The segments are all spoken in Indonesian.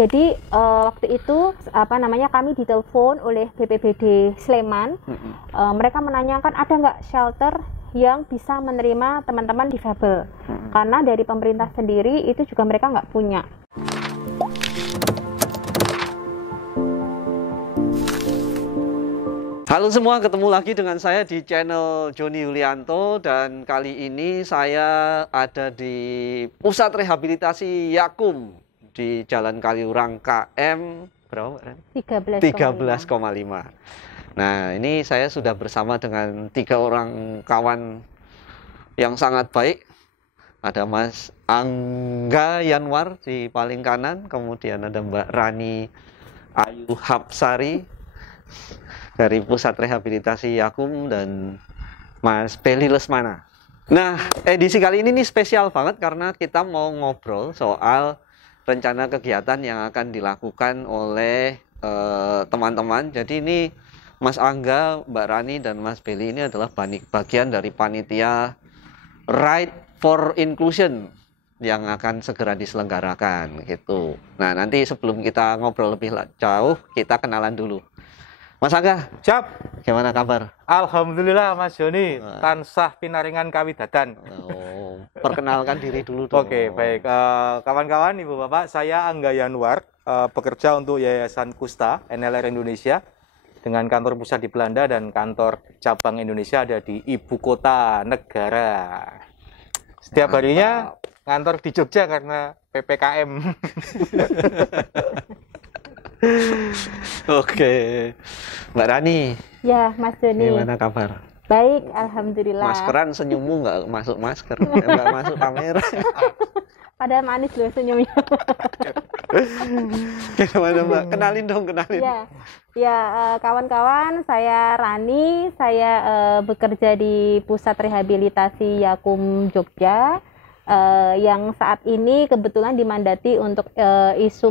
Jadi waktu itu kami ditelepon oleh BPBD Sleman. Mereka menanyakan ada nggak shelter yang bisa menerima teman-teman difabel. Karena dari pemerintah sendiri itu juga mereka nggak punya. Halo semua, ketemu lagi dengan saya di channel Joni Yulianto, dan kali ini saya ada di Pusat Rehabilitasi Yakum di Jalan Kaliurang KM berapa? 13,5. Nah, ini saya sudah bersama dengan 3 orang kawan yang sangat baik. Ada Mas Angga Yanwar di paling kanan, kemudian ada Mbak Rani Ayu Hapsari dari Pusat Rehabilitasi Yakum, dan Mas Beli Lesmana. Nah, edisi kali ini nih spesial banget karena kita mau ngobrol soal rencana kegiatan yang akan dilakukan oleh teman-teman. Jadi ini Mas Angga, Mbak Rani, dan Mas Beli ini adalah bagian dari panitia Right for Inclusion yang akan segera diselenggarakan gitu. Nah, nanti sebelum kita ngobrol lebih jauh, kita kenalan dulu. Mas Angga, siap. Gimana kabar? Alhamdulillah Mas Joni, tansah pinaringan kawidadan. Perkenalkan diri dulu dong. Oke, baik. Kawan-kawan, Ibu Bapak, saya Angga Yanwar, bekerja untuk Yayasan Kusta NLR Indonesia dengan kantor pusat di Belanda dan kantor cabang Indonesia ada di ibu kota negara. Setiap harinya kantor di Jogja karena PPKM. Oke, Mbak Rani. Ya, Mas Joni. Gimana kabar? Baik, alhamdulillah. Maskeran, senyummu nggak masuk masker, nggak masuk kamera. Padahal manis loh senyumnya. Gimana Mbak? Kenalin dong, kenalin. Ya, kawan-kawan, saya Rani. Saya bekerja di Pusat Rehabilitasi Yakum Jogja. Yang saat ini kebetulan dimandati untuk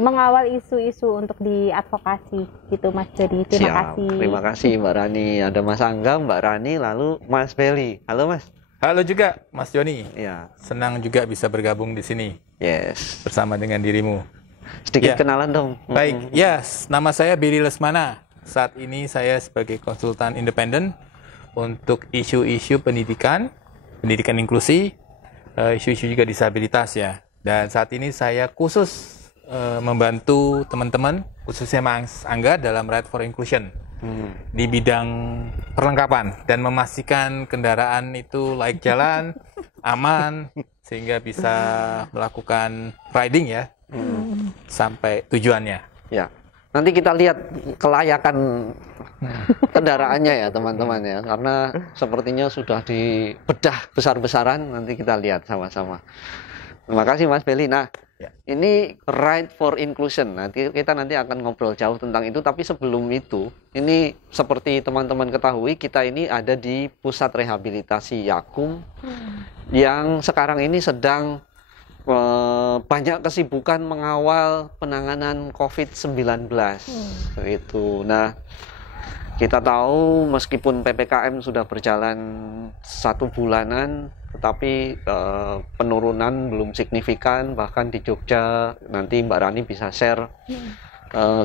mengawal isu-isu untuk diadvokasi gitu, Mas Jody. Terima kasih. Terima kasih Mbak Rani. Ada Mas Angga, Mbak Rani, lalu Mas Beli. Halo Mas. Halo juga Mas Joni. Ya. Senang juga bisa bergabung di sini. Yes. Bersama dengan dirimu. Sedikit kenalan dong. Baik. Yes. Nama saya Beli Lesmana. Saat ini saya sebagai konsultan independen untuk isu-isu pendidikan inklusi. Isu-isu juga disabilitas ya. Dan saat ini saya khusus membantu teman-teman, khususnya Mas Angga dalam Right for Inclusion di bidang perlengkapan dan memastikan kendaraan itu layak jalan, aman, sehingga bisa melakukan riding ya sampai tujuannya. Ya. Nanti kita lihat kelayakan kendaraannya ya teman-teman ya, karena sepertinya sudah dibedah besar-besaran. Nanti kita lihat sama-sama. Terima kasih Mas Beli. Nah, ini Right for Inclusion. Kita nanti akan ngobrol jauh tentang itu. Tapi sebelum itu, ini seperti teman-teman ketahui, kita ini ada di Pusat Rehabilitasi Yakum yang sekarang ini sedang banyak kesibukan mengawal penanganan COVID-19 gitu. Nah, kita tahu meskipun PPKM sudah berjalan 1 bulanan, tetapi penurunan belum signifikan. Bahkan di Jogja, nanti Mbak Rani bisa share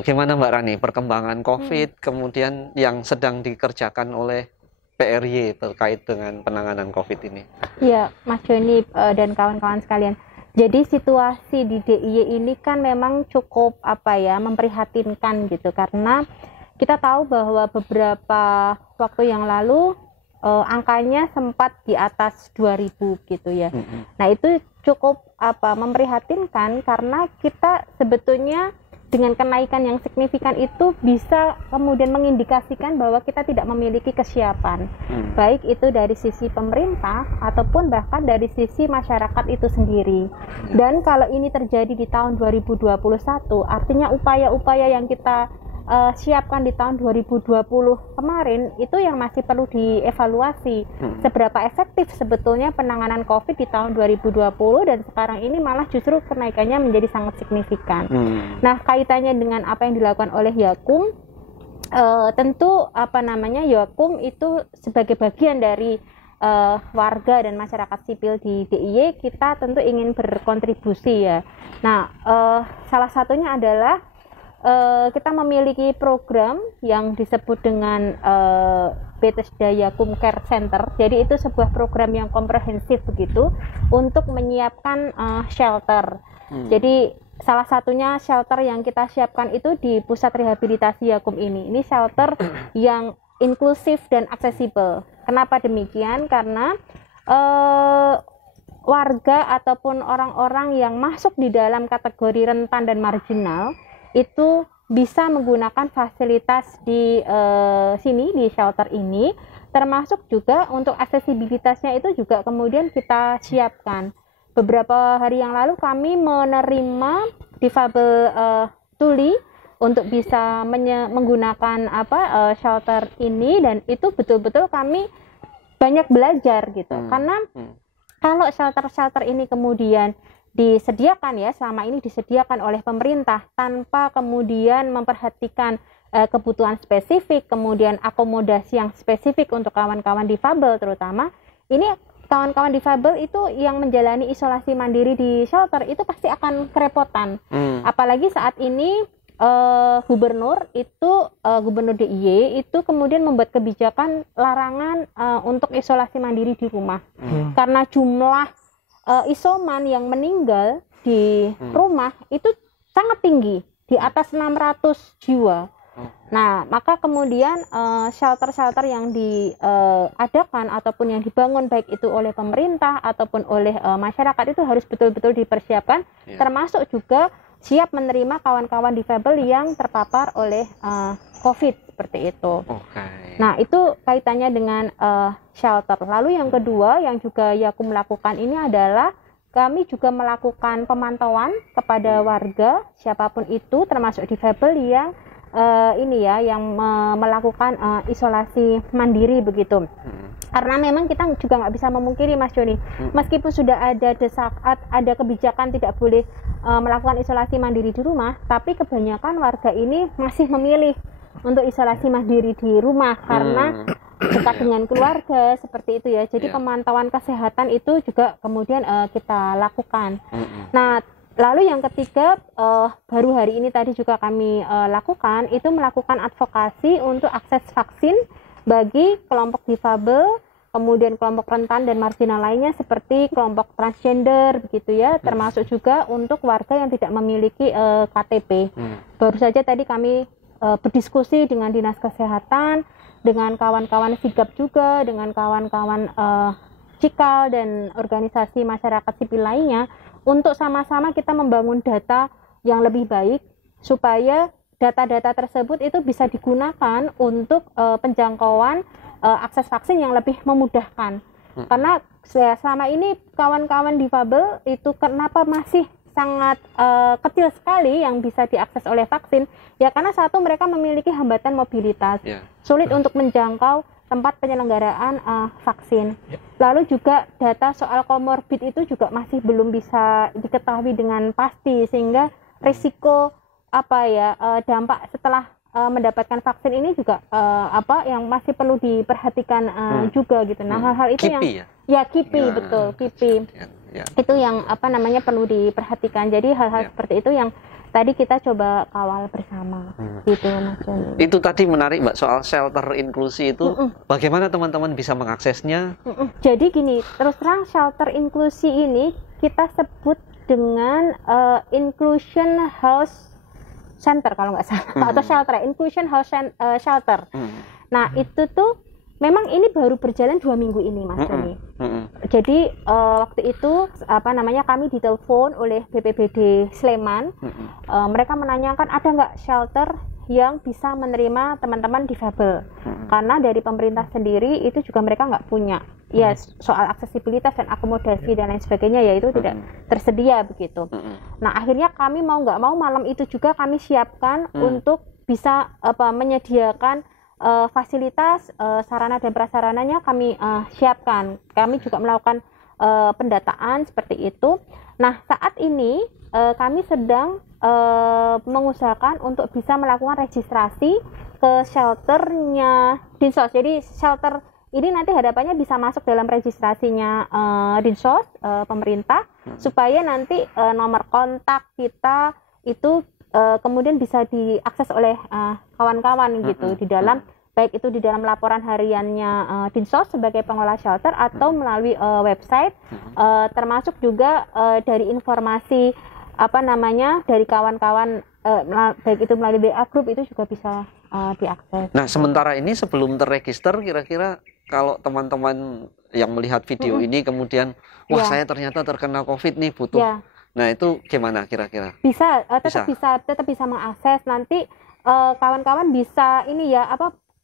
gimana Mbak Rani perkembangan COVID, kemudian yang sedang dikerjakan oleh PRY terkait dengan penanganan COVID ini. Iya, Mas Joni dan kawan-kawan sekalian. Jadi situasi di DIY ini kan memang cukup memprihatinkan gitu, karena kita tahu bahwa beberapa waktu yang lalu angkanya sempat di atas 2000 gitu ya. Nah, itu cukup memprihatinkan karena kita sebetulnya dengan kenaikan yang signifikan itu bisa kemudian mengindikasikan bahwa kita tidak memiliki kesiapan, baik itu dari sisi pemerintah ataupun bahkan dari sisi masyarakat itu sendiri. Dan kalau ini terjadi di tahun 2021, artinya upaya-upaya yang kita siapkan di tahun 2020 kemarin itu yang masih perlu dievaluasi. Seberapa efektif sebetulnya penanganan COVID di tahun 2020, dan sekarang ini malah justru kenaikannya menjadi sangat signifikan. Nah, kaitannya dengan apa yang dilakukan oleh Yakum, tentu Yakum itu sebagai bagian dari warga dan masyarakat sipil di DIY, kita tentu ingin berkontribusi ya. Nah, salah satunya adalah kita memiliki program yang disebut dengan Bethesda Yakum Care Center. Jadi itu sebuah program yang komprehensif begitu untuk menyiapkan shelter. Jadi salah satunya shelter yang kita siapkan itu di pusat rehabilitasi Yakum ini. Ini shelter yang inklusif dan aksesibel. Kenapa demikian? Karena warga ataupun orang-orang yang masuk di dalam kategori rentan dan marginal itu bisa menggunakan fasilitas di sini, di shelter ini, termasuk juga untuk aksesibilitasnya itu juga kemudian kita siapkan. Beberapa hari yang lalu kami menerima difabel tuli untuk bisa menggunakan shelter ini, dan itu betul-betul kami banyak belajar gitu. Karena kalau shelter-shelter ini kemudian disediakan ya, selama ini disediakan oleh pemerintah tanpa kemudian memperhatikan kebutuhan spesifik, kemudian akomodasi yang spesifik untuk kawan-kawan difabel terutama, ini kawan-kawan difabel itu yang menjalani isolasi mandiri di shelter itu pasti akan kerepotan. Apalagi saat ini gubernur DIY itu kemudian membuat kebijakan larangan untuk isolasi mandiri di rumah. Karena jumlah isoman yang meninggal di rumah itu sangat tinggi, di atas 600 jiwa. Nah, maka kemudian shelter-shelter yang diadakan ataupun yang dibangun baik itu oleh pemerintah ataupun oleh masyarakat itu harus betul-betul dipersiapkan, termasuk juga siap menerima kawan-kawan difabel yang terpapar oleh COVID seperti itu. Nah, itu kaitannya dengan shelter. Lalu yang kedua yang juga Yakum melakukan ini adalah kami juga melakukan pemantauan kepada warga siapapun itu, termasuk difabel yang yang melakukan isolasi mandiri begitu. Karena memang kita juga nggak bisa memungkiri Mas Joni, meskipun sudah ada ada kebijakan tidak boleh melakukan isolasi mandiri di rumah, tapi kebanyakan warga ini masih memilih untuk isolasi mandiri di rumah karena dekat dengan keluarga seperti itu ya. Jadi pemantauan kesehatan itu juga kemudian kita lakukan. Nah, lalu yang ketiga, baru hari ini tadi juga kami lakukan, itu melakukan advokasi untuk akses vaksin bagi kelompok difabel, kemudian kelompok rentan dan marginal lainnya seperti kelompok transgender begitu ya, termasuk juga untuk warga yang tidak memiliki KTP. Baru saja tadi kami berdiskusi dengan Dinas Kesehatan, dengan kawan-kawan Sigap juga, dengan kawan-kawan Cikal dan organisasi masyarakat sipil lainnya, untuk sama-sama kita membangun data yang lebih baik supaya data-data tersebut itu bisa digunakan untuk penjangkauan akses vaksin yang lebih memudahkan. Karena selama ini kawan-kawan difabel itu kenapa masih sangat kecil sekali yang bisa diakses oleh vaksin, ya karena satu, mereka memiliki hambatan mobilitas, sulit untuk menjangkau tempat penyelenggaraan vaksin. Lalu juga data soal komorbid itu juga masih belum bisa diketahui dengan pasti, sehingga risiko dampak setelah mendapatkan vaksin ini juga yang masih perlu diperhatikan juga gitu. Nah, hal-hal itu KIPI betul, KIPI. Itu yang perlu diperhatikan. Jadi hal-hal seperti itu yang tadi kita coba kawal bersama gitu Mas Joni. Itu tadi menarik Mbak, soal shelter inklusi itu bagaimana teman-teman bisa mengaksesnya? Jadi gini, terus terang shelter inklusi ini kita sebut dengan Inclusion House Center kalau nggak salah, atau shelter, Inclusion House Shelter. Nah, itu tuh memang ini baru berjalan 2 minggu ini Mas Joni. Jadi waktu itu kami ditelepon oleh BPBD Sleman. Mereka menanyakan ada nggak shelter yang bisa menerima teman-teman difabel, karena dari pemerintah sendiri itu juga mereka nggak punya ya soal aksesibilitas dan akomodasi dan lain sebagainya, yaitu tidak tersedia begitu. Nah, akhirnya kami mau nggak mau malam itu juga kami siapkan untuk bisa menyediakan fasilitas, sarana dan prasarananya kami siapkan. Kami juga melakukan pendataan seperti itu. Nah, saat ini kami sedang mengusahakan untuk bisa melakukan registrasi ke shelternya Dinsos. Jadi shelter ini nanti harapannya bisa masuk dalam registrasinya Dinsos pemerintah, supaya nanti nomor kontak kita itu kemudian bisa diakses oleh kawan-kawan gitu di dalam, baik itu di dalam laporan hariannya Dinsos sebagai pengelola shelter atau melalui website, termasuk juga dari informasi dari kawan-kawan, baik itu melalui WA group itu juga bisa diakses. Nah, sementara ini sebelum terregister, kira-kira kalau teman-teman yang melihat video ini kemudian, wah saya ternyata terkena COVID nih, butuh. Nah, itu gimana kira-kira? Bisa, tetap bisa mengakses. Nanti kawan-kawan bisa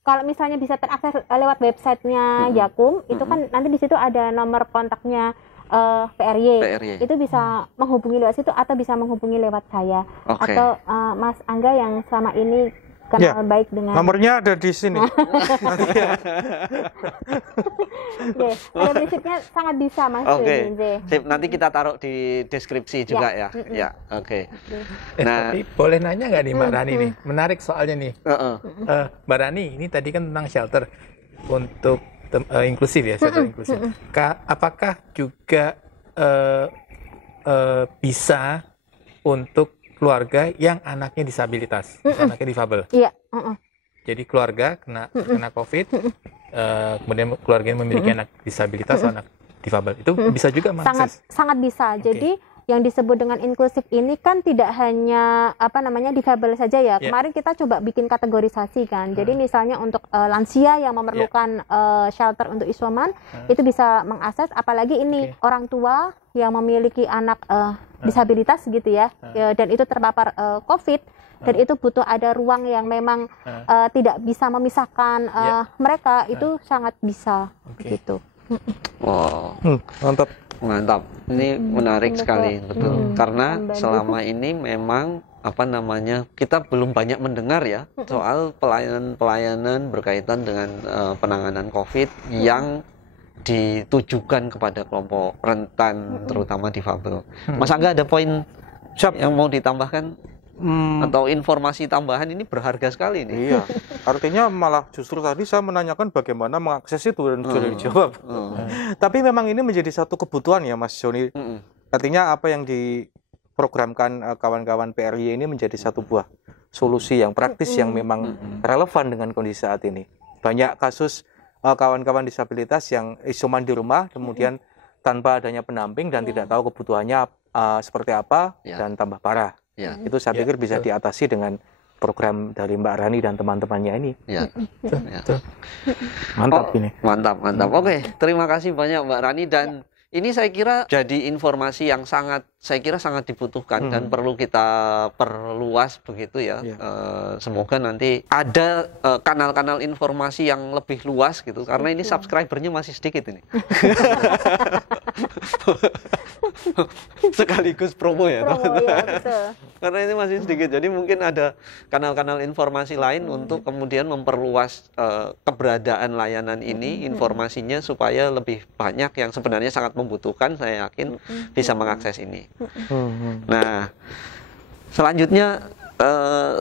kalau misalnya bisa terakses lewat websitenya Yakum, itu kan nanti di situ ada nomor kontaknya PRY. Itu bisa menghubungi lewat situ atau bisa menghubungi lewat saya atau Mas Angga yang selama ini kenal baik dengan. Nomornya ada di sini. Prinsipnya sangat bisa, Mas. Sip, nanti kita taruh di deskripsi juga ya. Nah, tapi boleh nanya nggak nih Mbak Rani nih? Menarik soalnya nih. Mbak Rani, ini tadi kan tentang shelter untuk inklusif ya, shelter inklusif. Apakah juga bisa untuk keluarga yang anaknya disabilitas, anaknya difabel? Iya. Jadi keluarga kena COVID, kemudian keluarganya memiliki anak disabilitas atau anak difabel, itu bisa juga mengakses? Sangat bisa. Jadi yang disebut dengan inklusif ini kan tidak hanya difabel saja ya. Kemarin kita coba bikin kategorisasi kan. Jadi misalnya untuk lansia yang memerlukan shelter untuk isoman, itu bisa mengakses. Apalagi ini orang tua yang memiliki anak disabilitas gitu ya, dan itu terpapar COVID, dan itu butuh ada ruang yang memang tidak bisa memisahkan mereka, itu sangat bisa gitu. Wow, mantap. Ini menarik sekali, betul. Karena selama ini memang kita belum banyak mendengar ya soal pelayanan berkaitan dengan penanganan COVID yang ditujukan kepada kelompok rentan, terutama difabel. Mas Angga, ada poin yang mau ditambahkan atau informasi tambahan? Ini berharga sekali nih. Iya, artinya malah justru tadi saya menanyakan bagaimana mengakses itu dan sudah dijawab. Tapi memang ini menjadi satu kebutuhan ya Mas Joni. Artinya apa yang diprogramkan kawan-kawan PRY ini menjadi satu buah solusi yang praktis yang memang relevan dengan kondisi saat ini. Banyak kasus kawan-kawan disabilitas yang isoman di rumah, kemudian tanpa adanya pendamping dan tidak tahu kebutuhannya seperti apa dan tambah parah. Itu saya pikir bisa diatasi dengan program dari Mbak Rani dan teman-temannya ini. Mantap ini. Mantap. Oke, terima kasih banyak Mbak Rani, dan ini saya kira jadi informasi yang sangat dibutuhkan dan perlu kita perluas begitu ya. Semoga nanti ada kanal-kanal informasi yang lebih luas gitu, karena ini subscribernya masih sedikit ini. Sekaligus promo ya, betul. Karena ini masih sedikit, jadi mungkin ada kanal-kanal informasi lain untuk kemudian memperluas keberadaan layanan ini, informasinya, supaya lebih banyak yang sebenarnya sangat membutuhkan, saya yakin bisa mengakses ini. Nah, selanjutnya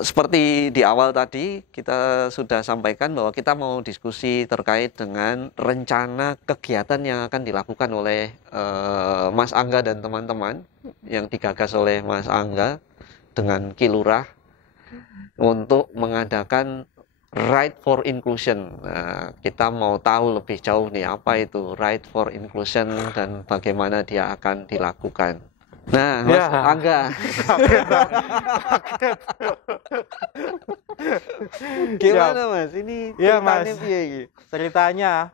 seperti di awal tadi kita sudah sampaikan bahwa kita mau diskusi terkait dengan rencana kegiatan yang akan dilakukan oleh Mas Angga dan teman-teman, yang digagas oleh Mas Angga dengan Kilurah untuk mengadakan Ride for Inclusion. Nah, kita mau tahu lebih jauh nih apa itu Ride for Inclusion dan bagaimana dia akan dilakukan. Nah, Mas Angga, gimana Mas? Ini ceritanya piye iki? Ceritanya